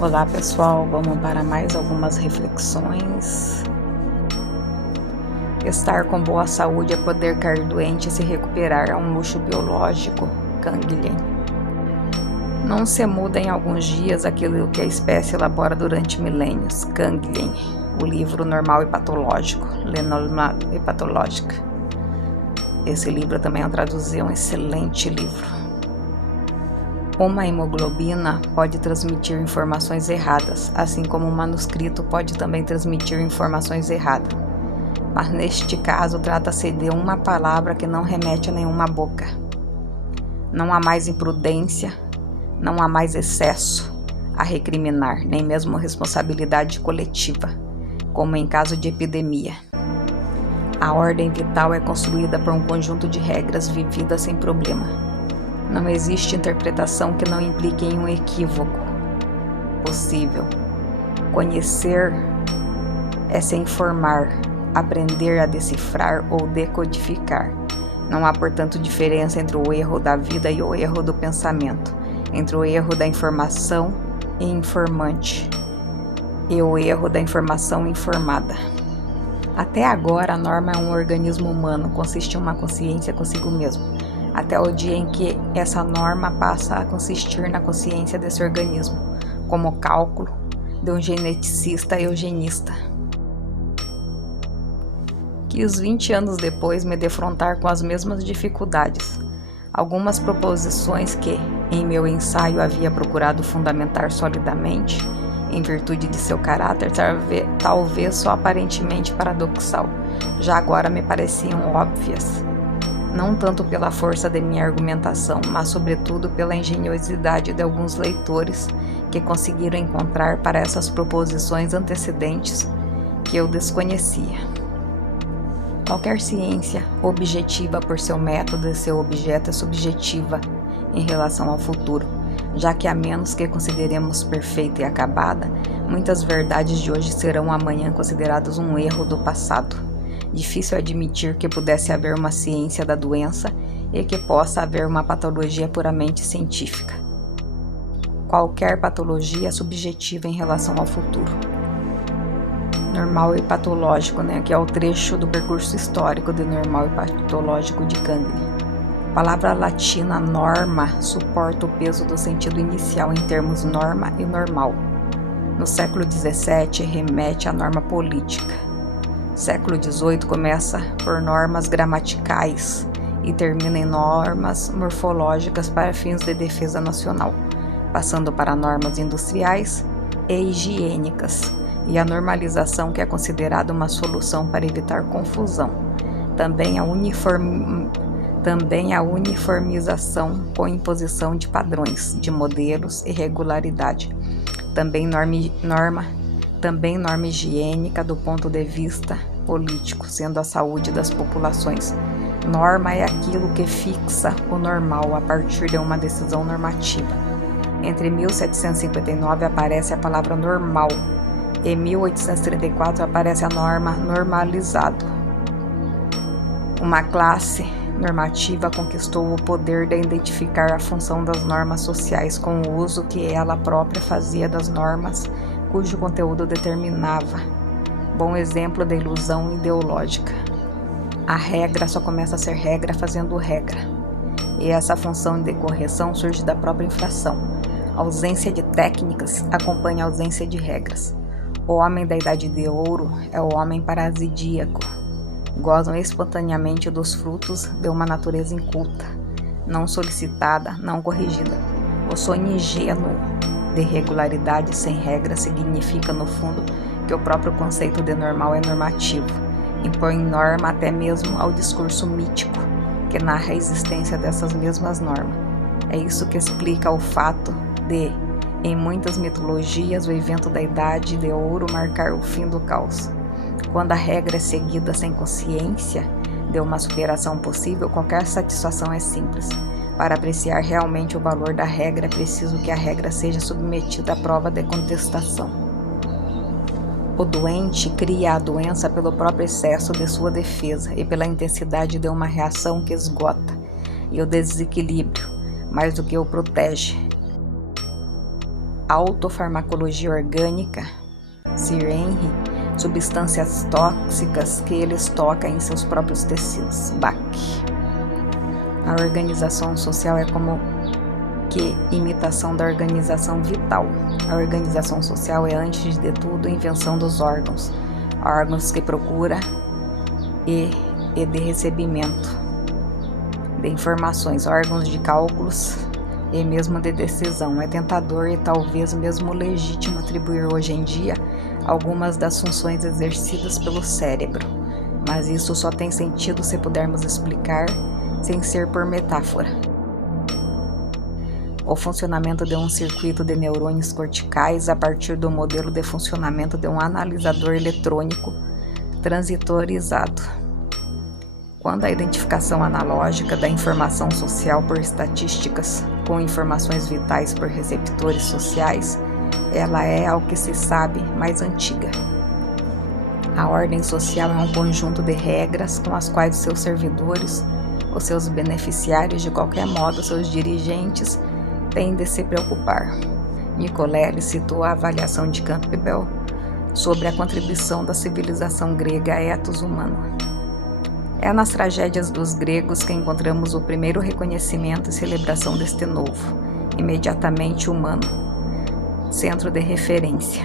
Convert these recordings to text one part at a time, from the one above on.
Olá pessoal, vamos para mais algumas reflexões. Estar com boa saúde é poder cair doente e se recuperar, é um luxo biológico. Canguilhem. Não se muda em alguns dias aquilo que a espécie elabora durante milênios. Canguilhem. O livro Normal e Patológico, Le Normal et Pathologique. Esse livro também é um excelente livro. Uma hemoglobina pode transmitir informações erradas, assim como um manuscrito pode também transmitir informações erradas. Mas neste caso trata-se de uma palavra que não remete a nenhuma boca. Não há mais imprudência, não há mais excesso a recriminar, nem mesmo responsabilidade coletiva, como em caso de epidemia. A ordem vital é construída por um conjunto de regras vividas sem problema. Não existe interpretação que não implique em um equívoco possível. Conhecer é se informar, aprender a decifrar ou decodificar. Não há, portanto, diferença entre o erro da vida e o erro do pensamento, entre o erro da informação e informante e o erro da informação informada. Até agora, a norma é um organismo humano, consiste em uma consciência consigo mesmo. Até o dia em que essa norma passa a consistir na consciência desse organismo, como cálculo de um geneticista eugenista. Quis 20 anos depois me defrontar com as mesmas dificuldades. Algumas proposições que, em meu ensaio, havia procurado fundamentar solidamente, em virtude de seu caráter, talvez só aparentemente paradoxal, já agora me pareciam óbvias. Não tanto pela força de minha argumentação, mas sobretudo pela engenhosidade de alguns leitores que conseguiram encontrar para essas proposições antecedentes que eu desconhecia. Qualquer ciência, objetiva por seu método e seu objeto, é subjetiva em relação ao futuro, já que a menos que consideremos perfeita e acabada, muitas verdades de hoje serão amanhã consideradas um erro do passado. Difícil admitir que pudesse haver uma ciência da doença e que possa haver uma patologia puramente científica. Qualquer patologia é subjetiva em relação ao futuro. Normal e patológico, que é o trecho do percurso histórico de normal e patológico de Canguilhem. A palavra latina norma suporta o peso do sentido inicial em termos norma e normal. No século XVII, remete à norma política. Século XVIII começa por normas gramaticais e termina em normas morfológicas para fins de defesa nacional, passando para normas industriais e higiênicas, e a normalização, que é considerada uma solução para evitar confusão. Também a uniformização com imposição de padrões, de modelos e regularidade. Também norma higiênica do ponto de vista político, sendo a saúde das populações. Norma é aquilo que fixa o normal a partir de uma decisão normativa. Entre 1759 aparece a palavra normal e 1834 aparece a norma normalizado. Uma classe normativa conquistou o poder de identificar a função das normas sociais com o uso que ela própria fazia das normas cujo conteúdo determinava. Bom exemplo da ilusão ideológica. A regra só começa a ser regra fazendo regra. E essa função de correção surge da própria infração. A ausência de técnicas acompanha a ausência de regras. O homem da Idade de Ouro é o homem parasidíaco. Gozam espontaneamente dos frutos de uma natureza inculta, não solicitada, não corrigida. O sonho ingênuo de regularidade sem regra significa, no fundo, que o próprio conceito de normal é normativo, impõe norma até mesmo ao discurso mítico, que narra a existência dessas mesmas normas. É isso que explica o fato de, em muitas mitologias, o evento da Idade de Ouro marcar o fim do caos. Quando a regra é seguida sem consciência de uma superação possível, qualquer satisfação é simples. Para apreciar realmente o valor da regra, é preciso que a regra seja submetida à prova de contestação. O doente cria a doença pelo próprio excesso de sua defesa e pela intensidade de uma reação que esgota, e o desequilíbrio, mais do que o protege. autofarmacologia orgânica, Sir Henry, substâncias tóxicas que ele estoca em seus próprios tecidos, Bach. A organização social é como que imitação da organização vital. A organização social é, antes de tudo, invenção dos órgãos que procura e de recebimento de informações, órgãos de cálculos e mesmo de decisão. É tentador e talvez mesmo legítimo atribuir hoje em dia algumas das funções exercidas pelo cérebro, mas isso só tem sentido se pudermos explicar sem ser por metáfora. O funcionamento de um circuito de neurônios corticais a partir do modelo de funcionamento de um analisador eletrônico transitorizado. Quando a identificação analógica da informação social por estatísticas com informações vitais por receptores sociais, ela é, ao que se sabe, mais antiga. A ordem social é um conjunto de regras com as quais os seus servidores, os seus beneficiários, de qualquer modo, seus dirigentes, têm de se preocupar. Nicolelli citou a avaliação de Campbell sobre a contribuição da civilização grega à ethos humano. É nas tragédias dos gregos que encontramos o primeiro reconhecimento e celebração deste novo, imediatamente humano, centro de referência.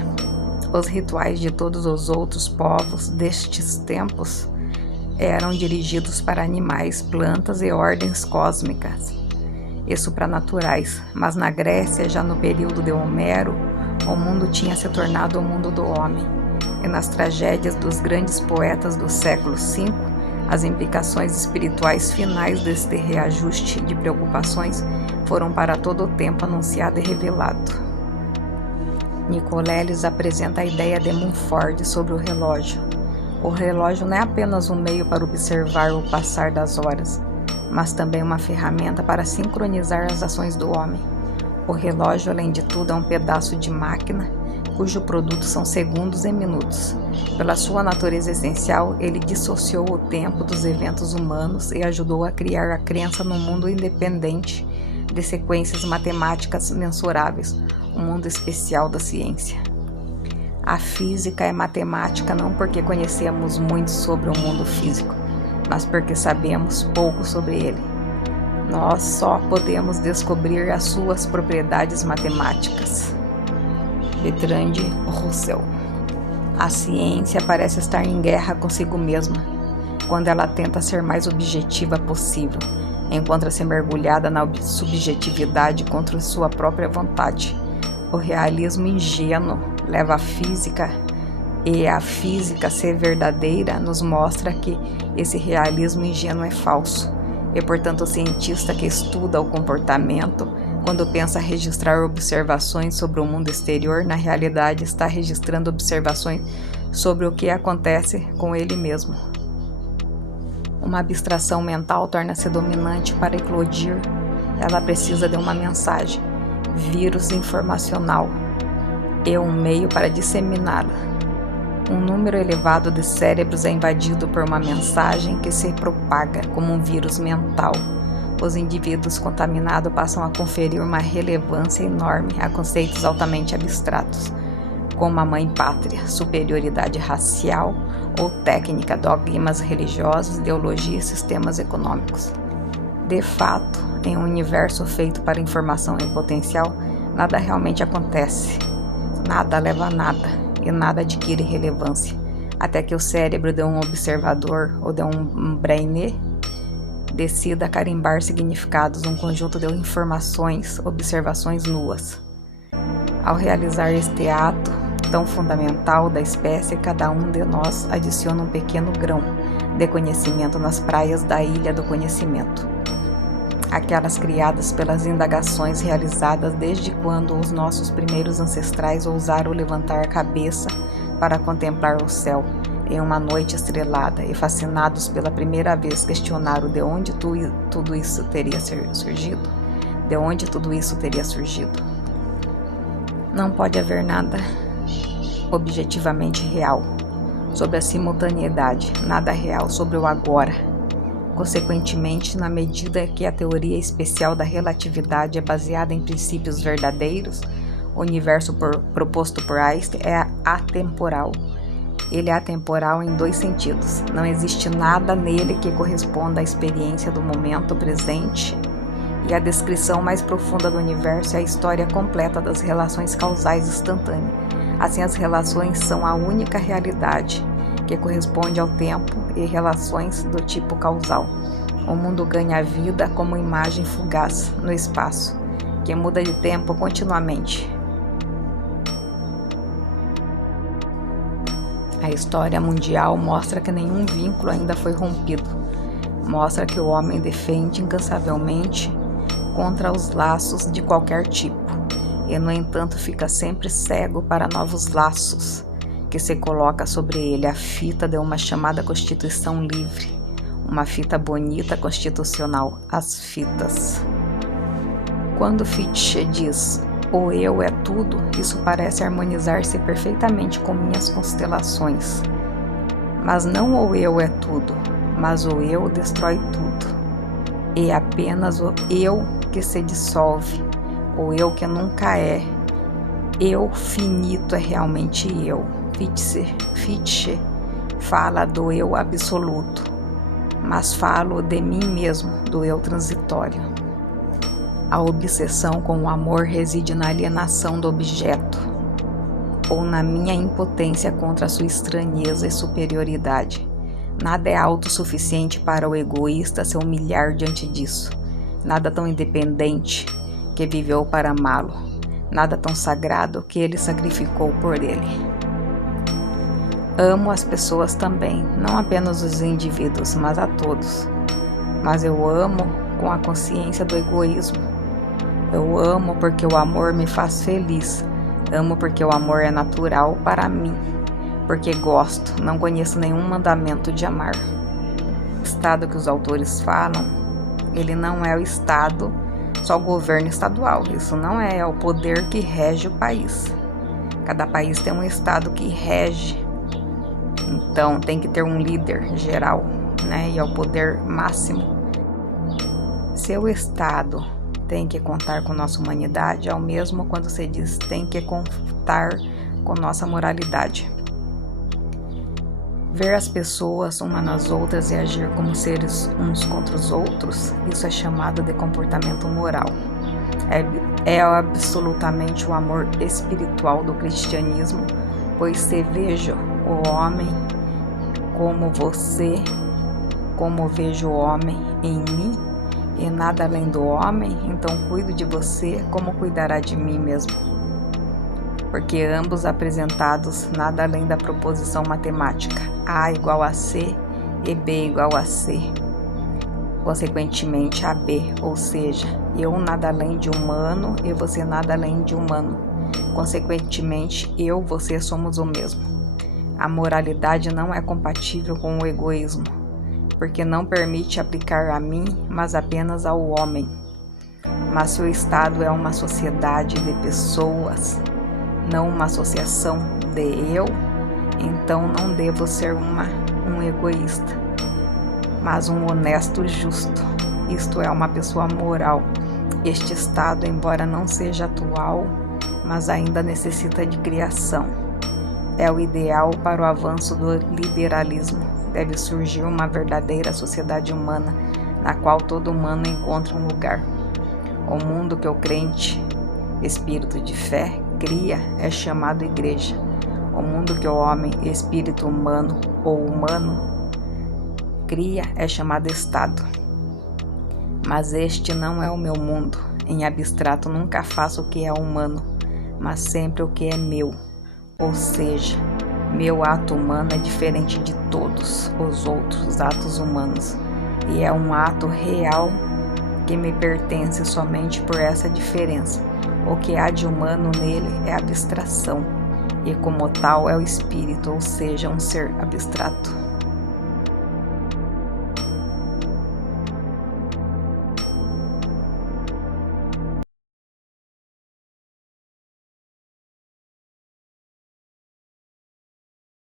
Os rituais de todos os outros povos destes tempos eram dirigidos para animais, plantas e ordens cósmicas e supranaturais, mas na Grécia, já no período de Homero, o mundo tinha se tornado o mundo do homem, e nas tragédias dos grandes poetas do século V, as implicações espirituais finais deste reajuste de preocupações foram para todo o tempo anunciado e revelado. Nicolelli apresenta a ideia de Mumford sobre o relógio. O relógio não é apenas um meio para observar o passar das horas, mas também uma ferramenta para sincronizar as ações do homem. O relógio, além de tudo, é um pedaço de máquina cujo produto são segundos e minutos. Pela sua natureza essencial, ele dissociou o tempo dos eventos humanos e ajudou a criar a crença no mundo independente de sequências matemáticas mensuráveis, um mundo especial da ciência. A física é matemática não porque conhecemos muito sobre o mundo físico, mas porque sabemos pouco sobre ele. Nós só podemos descobrir as suas propriedades matemáticas. Bertrand Russell. A ciência parece estar em guerra consigo mesma, quando ela tenta ser mais objetiva possível. Encontra-se mergulhada na subjetividade contra sua própria vontade. O realismo ingênuo leva a física, e a física ser verdadeira nos mostra que esse realismo ingênuo é falso. E, portanto, o cientista que estuda o comportamento, quando pensa registrar observações sobre o mundo exterior, na realidade está registrando observações sobre o que acontece com ele mesmo. Uma abstração mental torna-se dominante para eclodir. Ela precisa de uma mensagem, vírus informacional, e um meio para disseminá-la. Um número elevado de cérebros é invadido por uma mensagem que se propaga como um vírus mental. Os indivíduos contaminados passam a conferir uma relevância enorme a conceitos altamente abstratos, como a mãe pátria, superioridade racial ou técnica, dogmas religiosos, ideologia e sistemas econômicos. De fato, em um universo feito para informação em potencial, nada realmente acontece, nada leva a nada e nada adquire relevância, até que o cérebro de um observador ou de um brainier decida carimbar significados, um conjunto de informações, observações nuas. Ao realizar este ato tão fundamental da espécie, cada um de nós adiciona um pequeno grão de conhecimento nas praias da ilha do conhecimento, aquelas criadas pelas indagações realizadas desde quando os nossos primeiros ancestrais ousaram levantar a cabeça para contemplar o céu em uma noite estrelada e, fascinados pela primeira vez, questionaram de onde tudo isso teria surgido. De onde tudo isso teria surgido? Não pode haver nada objetivamente real sobre a simultaneidade, nada real sobre o agora. Consequentemente, na medida que a teoria especial da relatividade é baseada em princípios verdadeiros, O universo proposto por Einstein é atemporal. Ele é atemporal em 2 sentidos. Não existe nada nele que corresponda à experiência do momento presente, e a descrição mais profunda do universo é a história completa das relações causais instantâneas. Assim, as relações são a única realidade que corresponde ao tempo e relações do tipo causal. O mundo ganha vida como imagem fugaz no espaço, que muda de tempo continuamente. A história mundial mostra que nenhum vínculo ainda foi rompido. Mostra que o homem defende incansavelmente contra os laços de qualquer tipo, e no entanto fica sempre cego para novos laços, que se coloca sobre ele a fita de uma chamada Constituição livre, uma fita bonita constitucional, as fitas. Quando Fichte diz "o eu é tudo", isso parece harmonizar-se perfeitamente com minhas constelações. Mas não o eu é tudo, mas o eu destrói tudo. E apenas o eu que se dissolve, o eu que nunca é. Eu finito é realmente eu. Fichte fala do eu absoluto, mas falo de mim mesmo, do eu transitório. A obsessão com o amor reside na alienação do objeto, ou na minha impotência contra a sua estranheza e superioridade. Nada é autossuficiente para o egoísta se humilhar diante disso. Nada tão independente que viveu para amá-lo. Nada tão sagrado que ele sacrificou por ele. Amo as pessoas também, não apenas os indivíduos, mas a todos. Mas eu amo com a consciência do egoísmo. Eu amo porque o amor me faz feliz. Amo porque o amor é natural para mim. Porque gosto, não conheço nenhum mandamento de amar. O Estado que os autores falam, ele não é o Estado, só o governo estadual. Isso não é o poder que rege o país. Cada país tem um Estado que rege. Então tem que ter um líder geral, né? E é o poder máximo. Se o Estado tem que contar com nossa humanidade, é o mesmo quando se diz tem que contar com nossa moralidade. Ver as pessoas umas nas outras e agir como seres uns contra os outros, isso é chamado de comportamento moral. É absolutamente o amor espiritual do cristianismo, pois se vejo o homem como você, como vejo o homem em mim, e nada além do homem, então cuido de você como cuidará de mim mesmo. Porque ambos apresentados nada além da proposição matemática, A igual a C e B igual a C. Consequentemente, a B, ou seja, eu nada além de humano e você nada além de humano. Consequentemente, eu e você somos o mesmo. A moralidade não é compatível com o egoísmo, porque não permite aplicar a mim, mas apenas ao homem. Mas se o Estado é uma sociedade de pessoas, não uma associação de eu, então não devo ser um egoísta, mas um honesto justo. Isto é, uma pessoa moral. Este Estado, embora não seja atual, mas ainda necessita de criação. É o ideal para o avanço do liberalismo. Deve surgir uma verdadeira sociedade humana, na qual todo humano encontra um lugar. O mundo que o crente, espírito de fé, cria é chamado igreja. O mundo que o homem, espírito humano ou humano, cria é chamado Estado. Mas este não é o meu mundo. Em abstrato nunca faço o que é humano, mas sempre o que é meu. Ou seja, meu ato humano é diferente de todos os outros atos humanos, e é um ato real que me pertence somente por essa diferença. O que há de humano nele é abstração, e como tal é o espírito, ou seja, um ser abstrato.